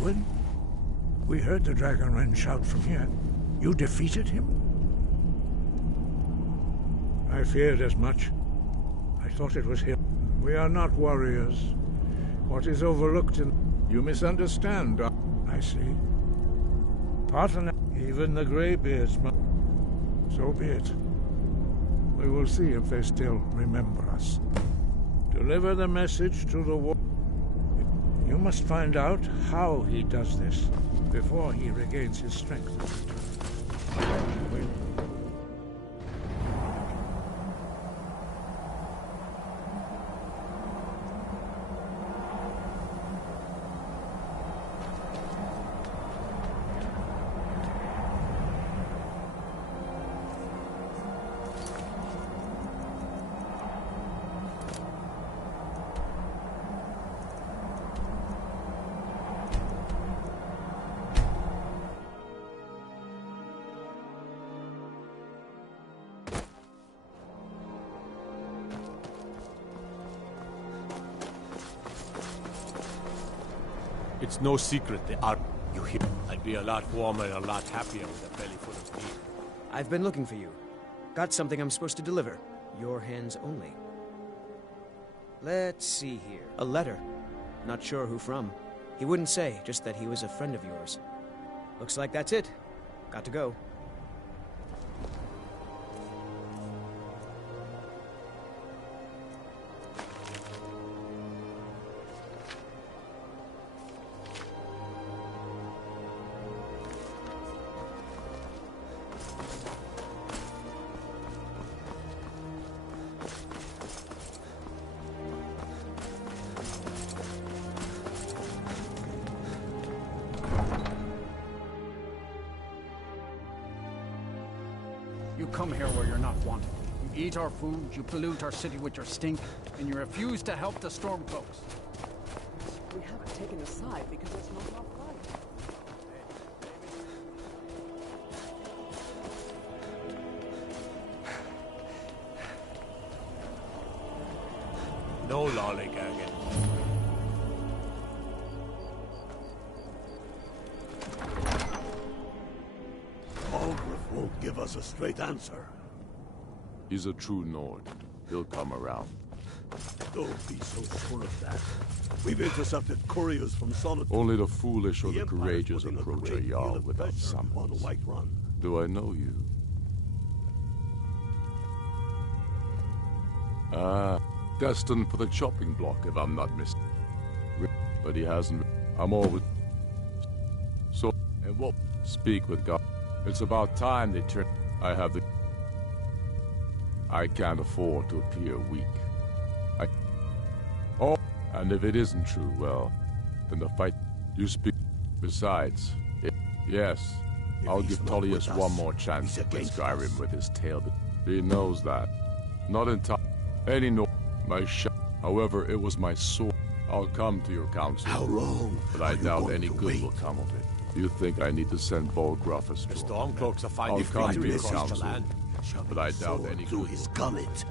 Edwin? We heard the Dragonren shout from here. You defeated him? I feared as much. I thought it was him. We are not warriors. What is overlooked in... You misunderstand. I see. Partner, even the Greybeards must... So be it. We will see if they still remember us. Deliver the message to the war. You must find out how he does this before he regains his strength. It's no secret they are... You hear? I'd be a lot warmer and a lot happier with a belly full of meat. I've been looking for you. Got something I'm supposed to deliver. Your hands only. Let's see here. A letter. Not sure who from. He wouldn't say, just that he was a friend of yours. Looks like that's it. Got to go. You come here where you're not wanted. You eat our food, you pollute our city with your stink, and you refuse to help the Stormcloaks. We haven't taken a side because it's not our fight. No lollygagging. Won't give us a straight answer. He's a true Nord. He'll come around. Don't be so sure of that. We've intercepted couriers from Solitude. Only the foolish or the Empire's courageous putting a approach a great deal Jarl of without pressure on summons. Whiterun. Do I know you? Ah, destined for the chopping block if I'm not mistaken. But he hasn't. I'm always... So, and what? Speak with God. It's about time they turn. I have the... I can't afford to appear weak. Oh, and if it isn't true, well, then the fight... You speak... Besides, yes, I'll give Tullius one more chance to get Skyrim with his tail, but he knows that. Not in time. Any no... My However, it was my sword. I'll come to your council. How long? But I doubt any good will come of it. You think I need to send Volgraf a The storm? Stormcloaks are finding I'll come to victory your across the council. land. But I doubt any through good his will. gullet.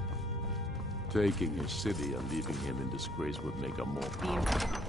Taking his city and leaving him in disgrace would make him more powerful.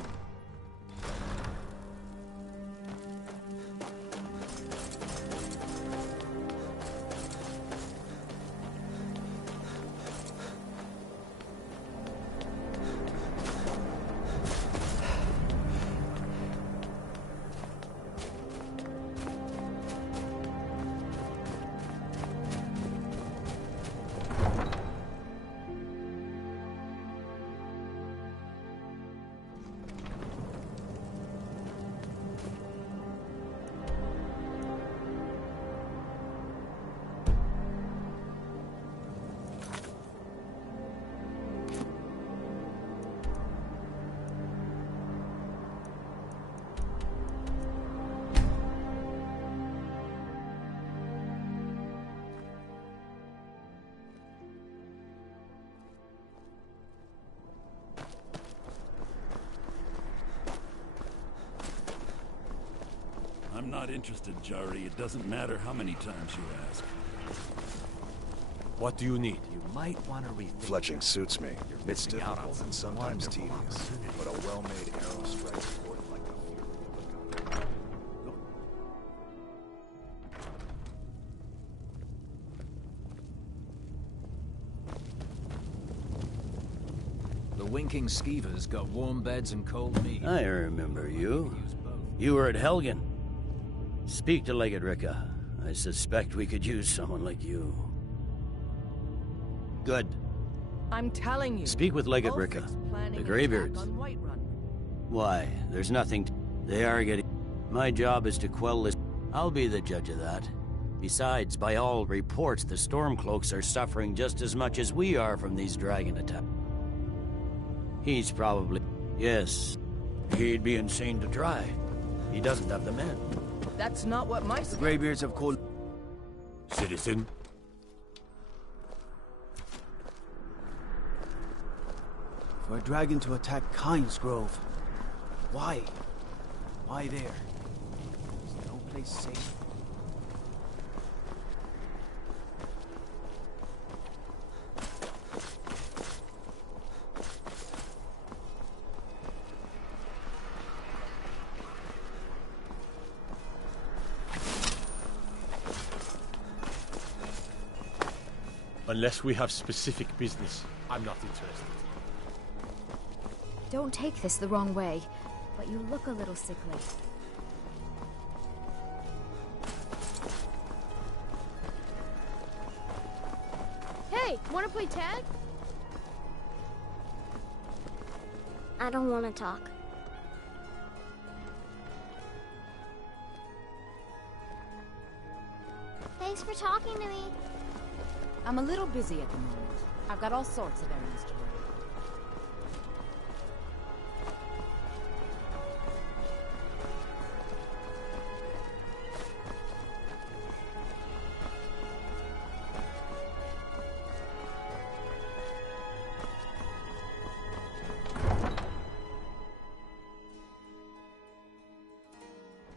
I'm not interested, Jari. It doesn't matter how many times you ask. What do you need? You might want to rethink. Fletching suits me. It's difficult and sometimes wonderful tedious, but a well-made arrow strikes forth like a fury of a gun. winking skeevers got warm beds and cold meat. I remember you. You were at Helgen. Speak to Legate Ricca. I suspect we could use someone like you. Good. I'm telling you. Speak with Legate Ricca. The Greybeards. Why? There's nothing They are getting... My job is to quell this... I'll be the judge of that. Besides, by all reports, the Stormcloaks are suffering just as much as we are from these dragon attacks. He's probably... Yes. He'd be insane to try. He doesn't have the men. That's not what my... The Greybeards have called... Citizen? For a dragon to attack Kyne's Grove. Why? Why there? Is no place safe? Unless we have specific business, I'm not interested. Don't take this the wrong way, but you look a little sickly. Hey, wanna play tag? I don't want to talk. Thanks for talking to me. I'm a little busy at the moment. I've got all sorts of errands to run.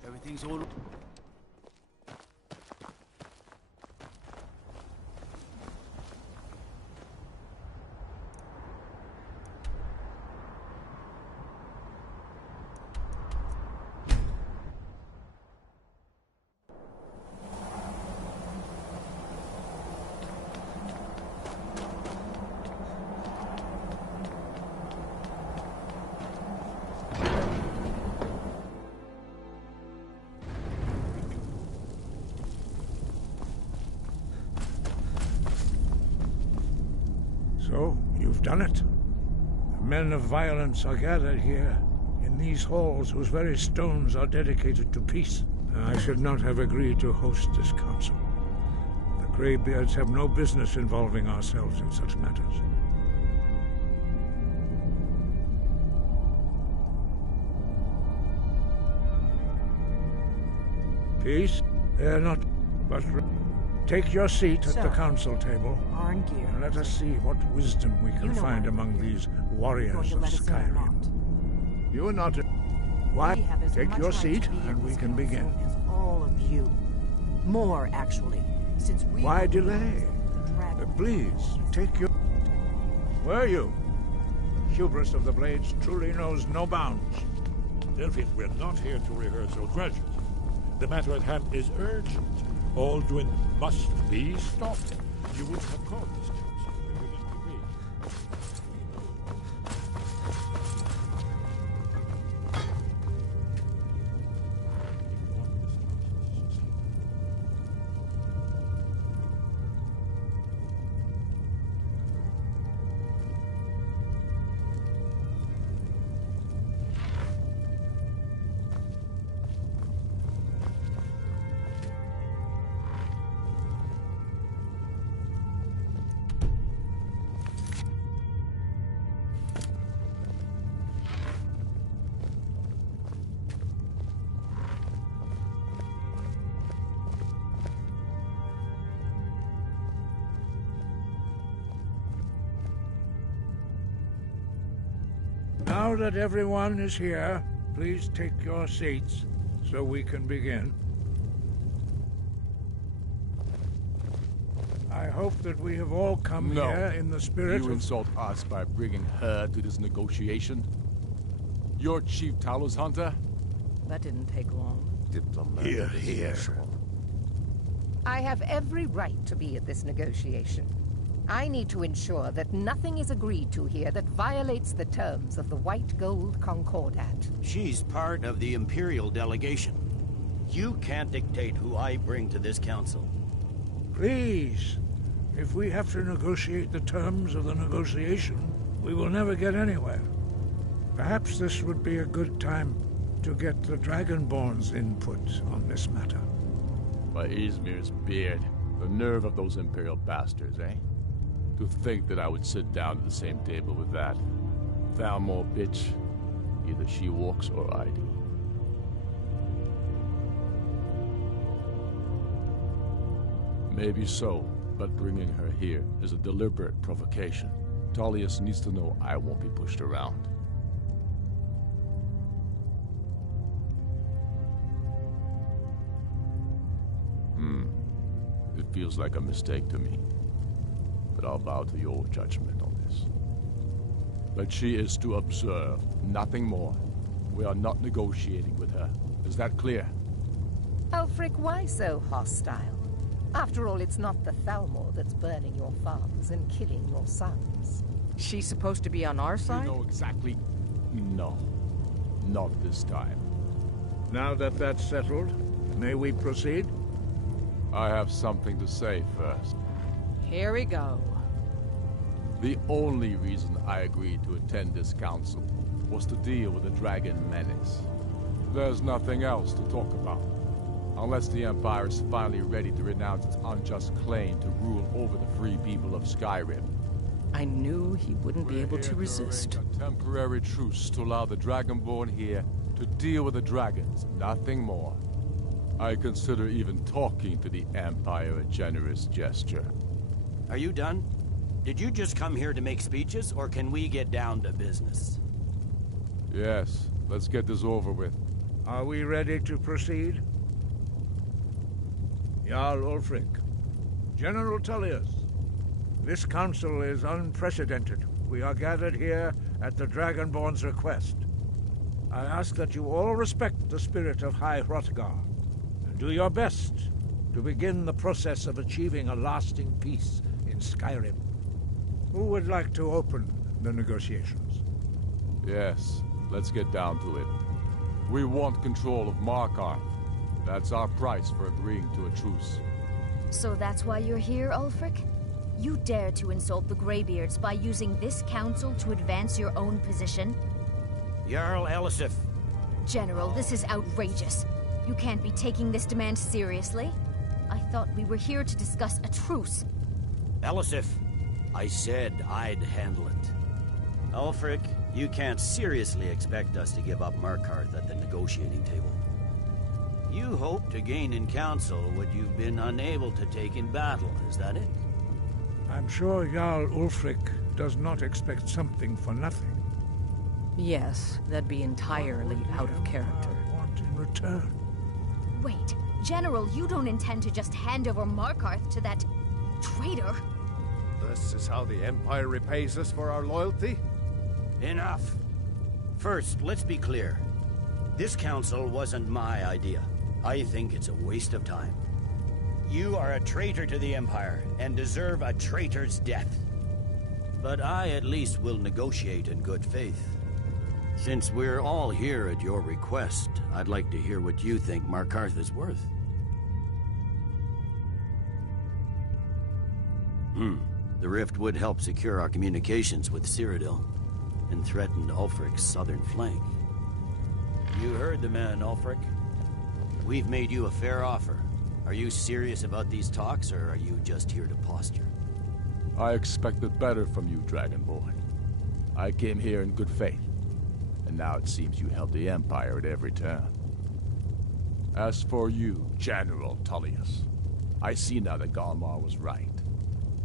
Everything's all... So, you've done it. The men of violence are gathered here, in these halls whose very stones are dedicated to peace. I should not have agreed to host this council. The Greybeards have no business involving ourselves in such matters. Peace? They're not... but... Take your seat at the council table, and let us see what wisdom we can find among these warriors of Skyrim. You are not... Why? Take your seat, and we can begin. As all of you. More, actually. Since we... Why delay? Please, take your... Were you? Hubris of the Blades truly knows no bounds. Delphine, we're not here to rehearse your grudges. The matter at hand is urgent. All doing must be stopped. You wouldn't have called this council if you didn't agree. Now that everyone is here, please take your seats so we can begin. I hope that we have all come here in the spirit You insult us by bringing her to this negotiation? You're Chief Talos Hunter? That didn't take long. Here, here. I have every right to be at this negotiation. I need to ensure that nothing is agreed to here that violates the terms of the White Gold Concordat. She's part of the Imperial delegation. You can't dictate who I bring to this council. Please. If we have to negotiate the terms of the negotiation, we will never get anywhere. Perhaps this would be a good time to get the Dragonborn's input on this matter. By Izmir's beard, the nerve of those Imperial bastards, eh? To think that I would sit down at the same table with that Thalmor bitch. Either she walks or I do. Maybe so, but bringing her here is a deliberate provocation. Tullius needs to know I won't be pushed around. It feels like a mistake to me. But I'll bow to your judgment on this. But she is to observe, nothing more. We are not negotiating with her. Is that clear? Ulfric, why so hostile? After all, it's not the Thalmor that's burning your farms and killing your sons. She's supposed to be on our side? You know exactly... No. Not this time. Now that that's settled, may we proceed? I have something to say first. Here we go. The only reason I agreed to attend this council was to deal with the dragon menace. There's nothing else to talk about. Unless the Empire is finally ready to renounce its unjust claim to rule over the free people of Skyrim. I knew he wouldn't be able to resist. A temporary truce to allow the Dragonborn here to deal with the dragons, nothing more. I consider even talking to the Empire a generous gesture. Are you done? Did you just come here to make speeches, or can we get down to business? Yes, let's get this over with. Are we ready to proceed? Jarl Ulfric, General Tullius, this council is unprecedented. We are gathered here at the Dragonborn's request. I ask that you all respect the spirit of High Hrothgar, and do your best to begin the process of achieving a lasting peace in Skyrim. Who would like to open the negotiations? Yes, let's get down to it. We want control of Markarth. That's our price for agreeing to a truce. So that's why you're here, Ulfric? You dare to insult the Greybeards by using this council to advance your own position? Jarl Elisif. General, this is outrageous. You can't be taking this demand seriously. I thought we were here to discuss a truce. Elisif, I said I'd handle it. Ulfric, you can't seriously expect us to give up Markarth at the negotiating table. You hope to gain in council what you've been unable to take in battle, is that it? I'm sure Jarl Ulfric does not expect something for nothing. Yes, that'd be entirely out of character. Want in return? Wait, General, you don't intend to just hand over Markarth to that traitor? This is how the Empire repays us for our loyalty? Enough. First, let's be clear. This council wasn't my idea. I think it's a waste of time. You are a traitor to the Empire, and deserve a traitor's death. But I at least will negotiate in good faith. Since we're all here at your request, I'd like to hear what you think Markarth is worth. The rift would help secure our communications with Cyrodiil, and threatened Ulfric's southern flank. You heard the man, Ulfric. We've made you a fair offer. Are you serious about these talks, or are you just here to posture? I expected better from you, Dragonborn. I came here in good faith, and now it seems you help the Empire at every turn. As for you, General Tullius, I see now that Galmar was right.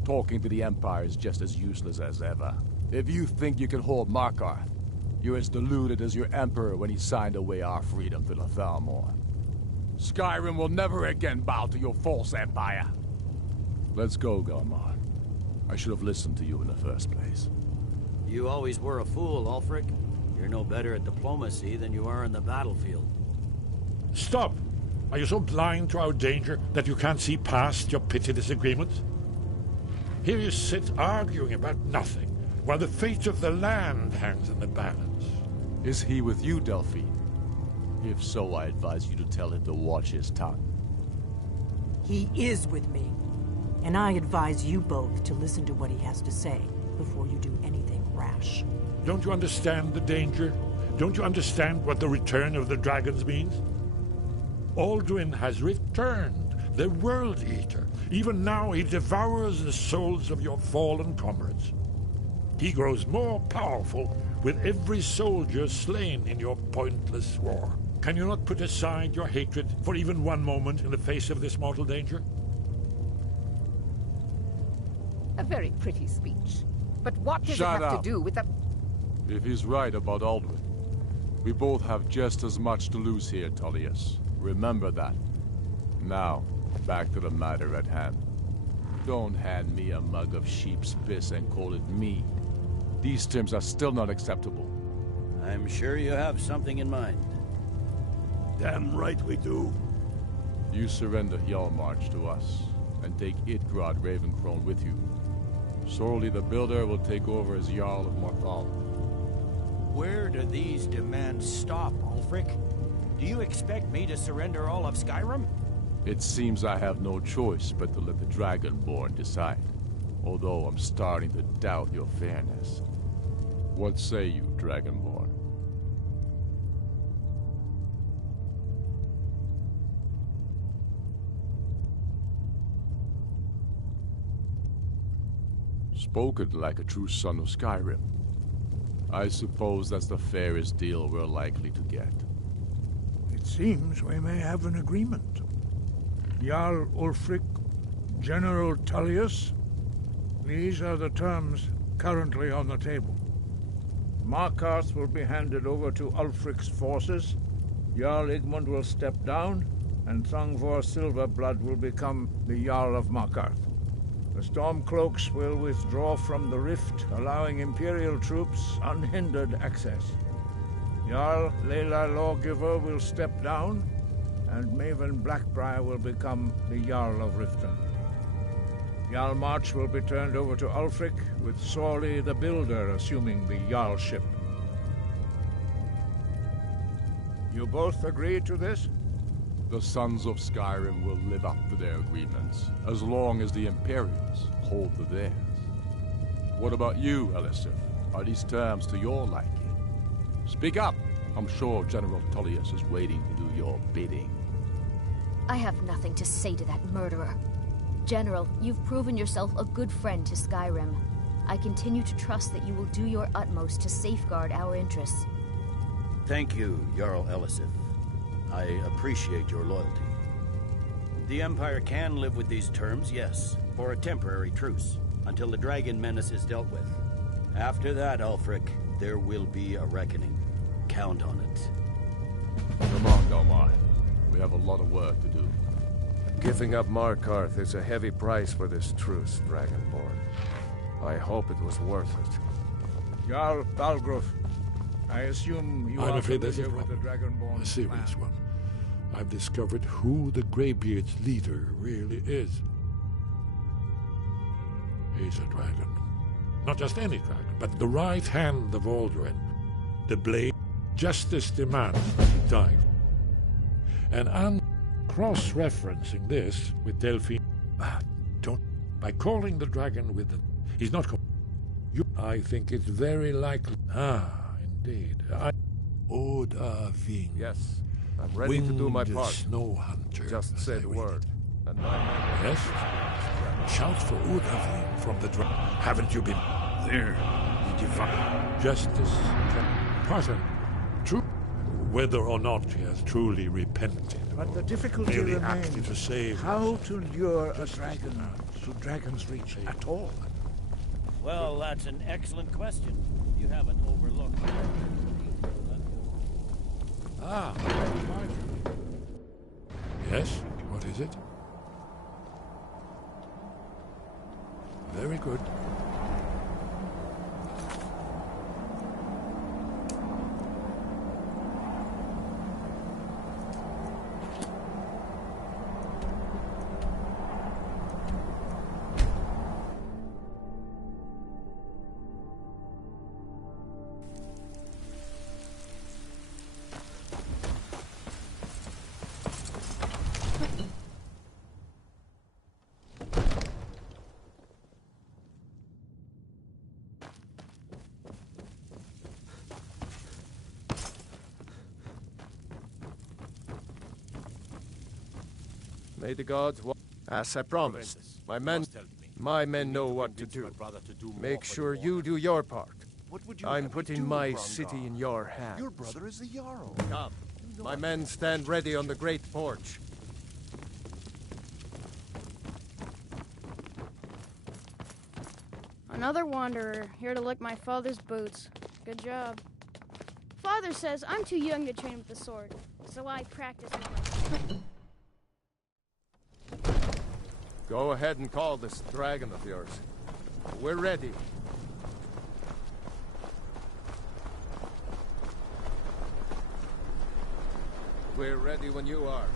Talking to the Empire is just as useless as ever. If you think you can hold Markarth, you're as deluded as your Emperor when he signed away our freedom to the Thalmor. Skyrim will never again bow to your false empire. Let's go, Galmar. I should have listened to you in the first place. You always were a fool, Ulfric. You're no better at diplomacy than you are in the battlefield. Stop! Are you so blind to our danger that you can't see past your petty disagreements? Here you sit arguing about nothing, while the fate of the land hangs in the balance. Is he with you, Delphine? If so, I advise you to tell him to watch his tongue. He is with me. And I advise you both to listen to what he has to say before you do anything rash. Don't you understand the danger? Don't you understand what the return of the dragons means? Alduin has returned, the World Eater. Even now he devours the souls of your fallen comrades. He grows more powerful with every soldier slain in your pointless war. Can you not put aside your hatred for even one moment in the face of this mortal danger? A very pretty speech. But what does Shut it have up. to do with the... If he's right about Alduin, we both have just as much to lose here, Tullius. Remember that. Now, back to the matter at hand. Don't hand me a mug of sheep's piss and call it mead. These terms are still not acceptable. I'm sure you have something in mind. Damn right we do. You surrender Hjalmarch to us, and take Idgrod Ravencrone with you. Sorely the Builder will take over as Jarl of Morthal. Where do these demands stop, Ulfric? Do you expect me to surrender all of Skyrim? It seems I have no choice but to let the Dragonborn decide. Although I'm starting to doubt your fairness. What say you, Dragonborn? Spoken like a true son of Skyrim. I suppose that's the fairest deal we're likely to get. It seems we may have an agreement. Jarl Ulfric, General Tullius. These are the terms currently on the table. Markarth will be handed over to Ulfric's forces. Jarl Igmund will step down, and Thongvor Silverblood will become the Jarl of Markarth. The Stormcloaks will withdraw from the rift, allowing Imperial troops unhindered access. Jarl Leila Lawgiver will step down, and Maven Blackbriar will become the Jarl of Riften. Hjalmarch will be turned over to Ulfric, with Sorley the Builder assuming the Jarlship. You both agree to this? The Sons of Skyrim will live up to their agreements, as long as the Imperials hold to theirs. What about you, Elisif? Are these terms to your liking? Speak up! I'm sure General Tullius is waiting to do your bidding. I have nothing to say to that murderer. General, you've proven yourself a good friend to Skyrim. I continue to trust that you will do your utmost to safeguard our interests. Thank you, Jarl Elisif. I appreciate your loyalty. The Empire can live with these terms, yes, for a temporary truce, until the dragon menace is dealt with. After that, Ulfric, there will be a reckoning. Count on it. Come on, Dalmai. We have a lot of work to do. Giving up Markarth is a heavy price for this truce, Dragonborn. I hope it was worth it. Jarl Balgruf, I assume you I'm are afraid there's a familiar with the Dragonborn A serious plan. one. I've discovered who the Greybeard's leader really is. He's a dragon. Not just any dragon, but the right hand of Alduin. The blade. Justice demands that he die. And I'm cross-referencing this with Delphine. Don't. By calling the dragon with the... He's not... You. I think it's very likely... Indeed. Odahviing. Yes, I'm ready to do my part. Snow hunter. Just say the word. And Yes? Shout for Odahviing from the dragon. Haven't you been there? The divine justice. Potter. True. Whether or not he has truly repented. But the difficulty merely remains acted to save how to lure a dragon to Dragon's Reach at all. Well, that's an excellent question. You haven't overlooked. Yes? What is it? Very good. May the gods... As I promised, my men know what to do. Make sure you do your part. I'm putting my city in your hands. Your brother is the Jarl. Come. My men stand ready on the great porch. Another wanderer, here to lick my father's boots. Good job. Father says I'm too young to train with the sword, so I practice with it. Go ahead and call this dragon of yours. We're ready. We're ready when you are.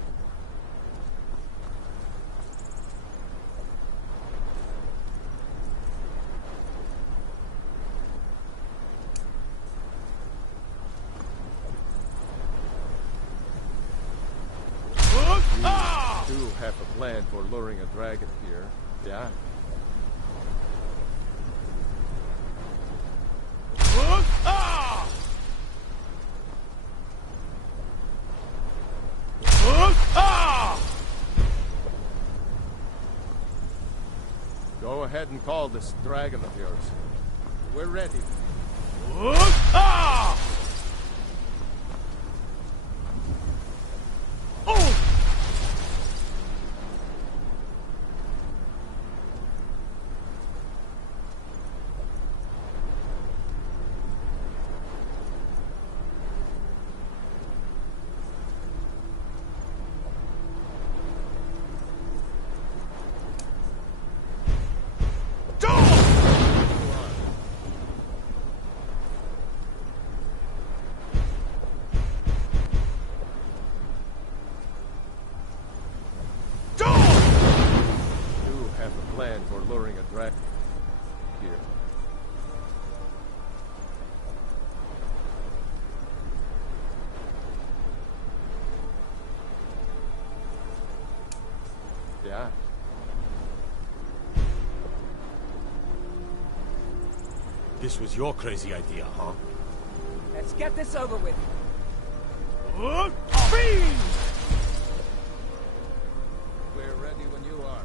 You do have a plan for luring a dragon here, yeah? Go ahead and call this dragon of yours. We're ready. For luring a dragon here. Yeah. This was your crazy idea, huh? Let's get this over with. Fiend! We're ready when you are.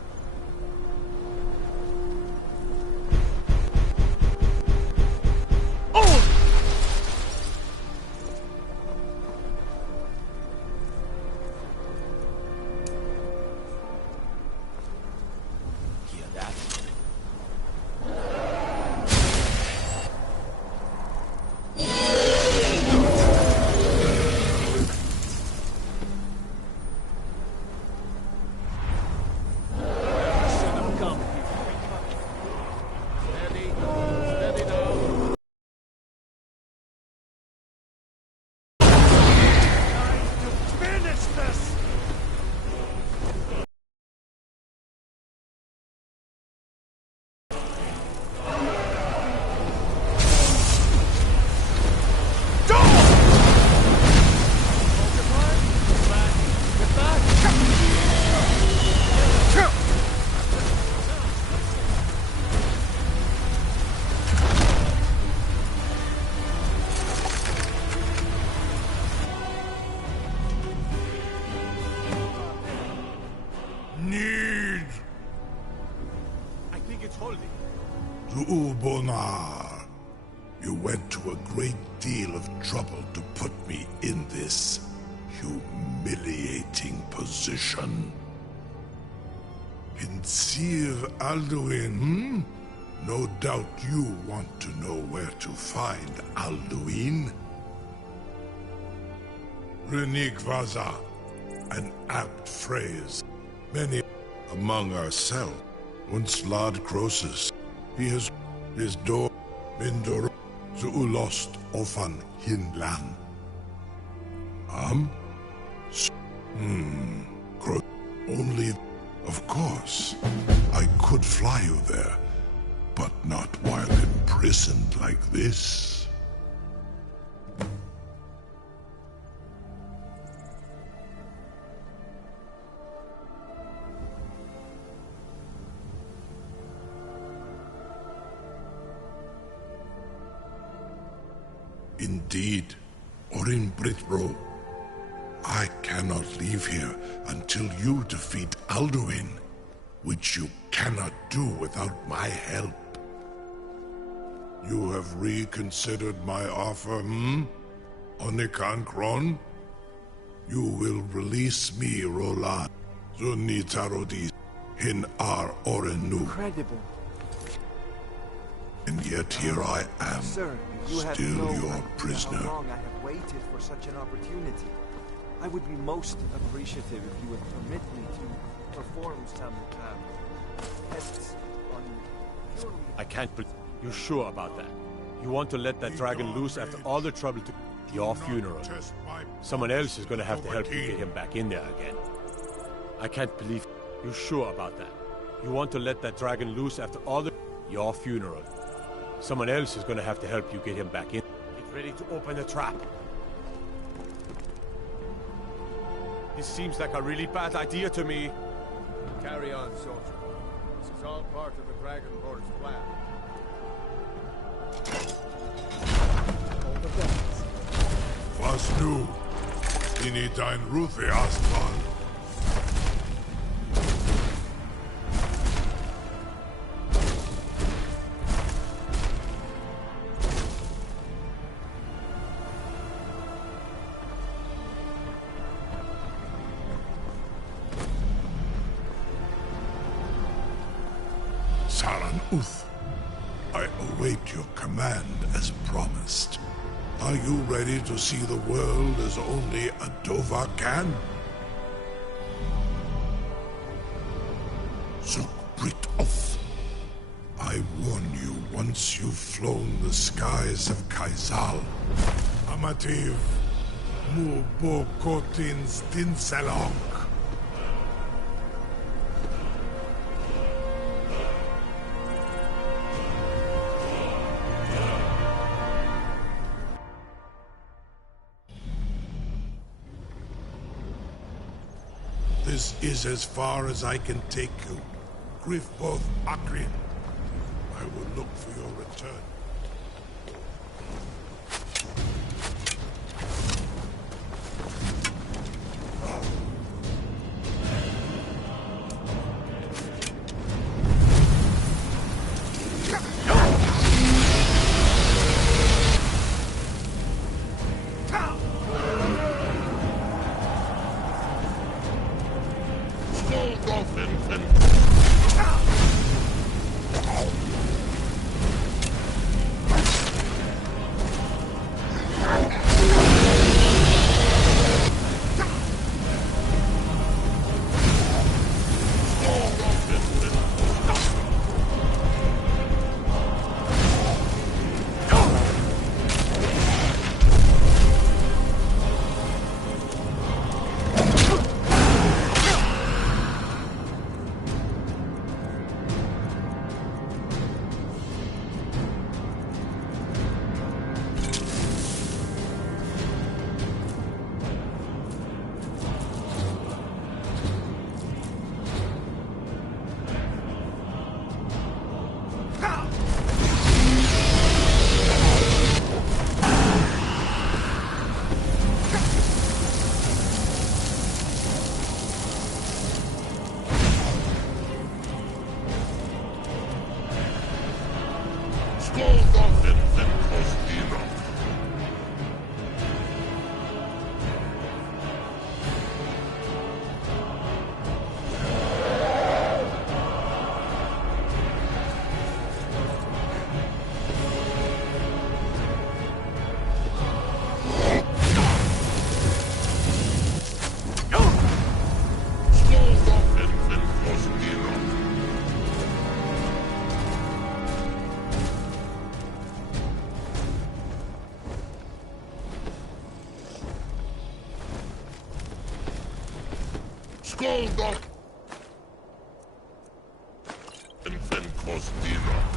Zuulbonar, you went to a great deal of trouble to put me in this humiliating position. In Sir Alduin, No doubt you want to know where to find Alduin. Rieiscinn, an apt phrase. Many among ourselves, Unslad Croesus, he has his door, Mindor, Zuulost Ofan Hinlan. Only, of course, I could fly you there, but not while imprisoned like this. Indeed, or in Britbro, I cannot leave here until you defeat Alduin, which you cannot do without my help. You have reconsidered my offer, Onikan Kron? You will release me, Roland. Zuni Tarodis, Hin Ar Orenu. Incredible. And yet here I am, Sir, you have still no your idea prisoner. how long I have waited for such an opportunity. I would be most appreciative if you would permit me to perform some tests on purely... I can't believe... You sure about that? You want to let that dragon loose after all the trouble to... Your funeral. Someone else is gonna have to help you get him back in there again. I can't believe... You sure about that? You want to let that dragon loose after all the... Your funeral. Someone else is gonna have to help you get him back in. Get ready to open the trap. This seems like a really bad idea to me. Carry on, soldier. This is all part of the Dragonborn's plan. Hold the weapons. Was nu? Ini dein Ruth erstmal. Saran Uth, I await your command as promised. Are you ready to see the world as only a Dova can? Zuk Brit Oth, I warn you once you've flown the skies of Kaisal. Amativ, Mu Bo Kotin Stinselong. This is as far as I can take you. Griffboth Akrin. I will look for your return. Skolda! En Kostina.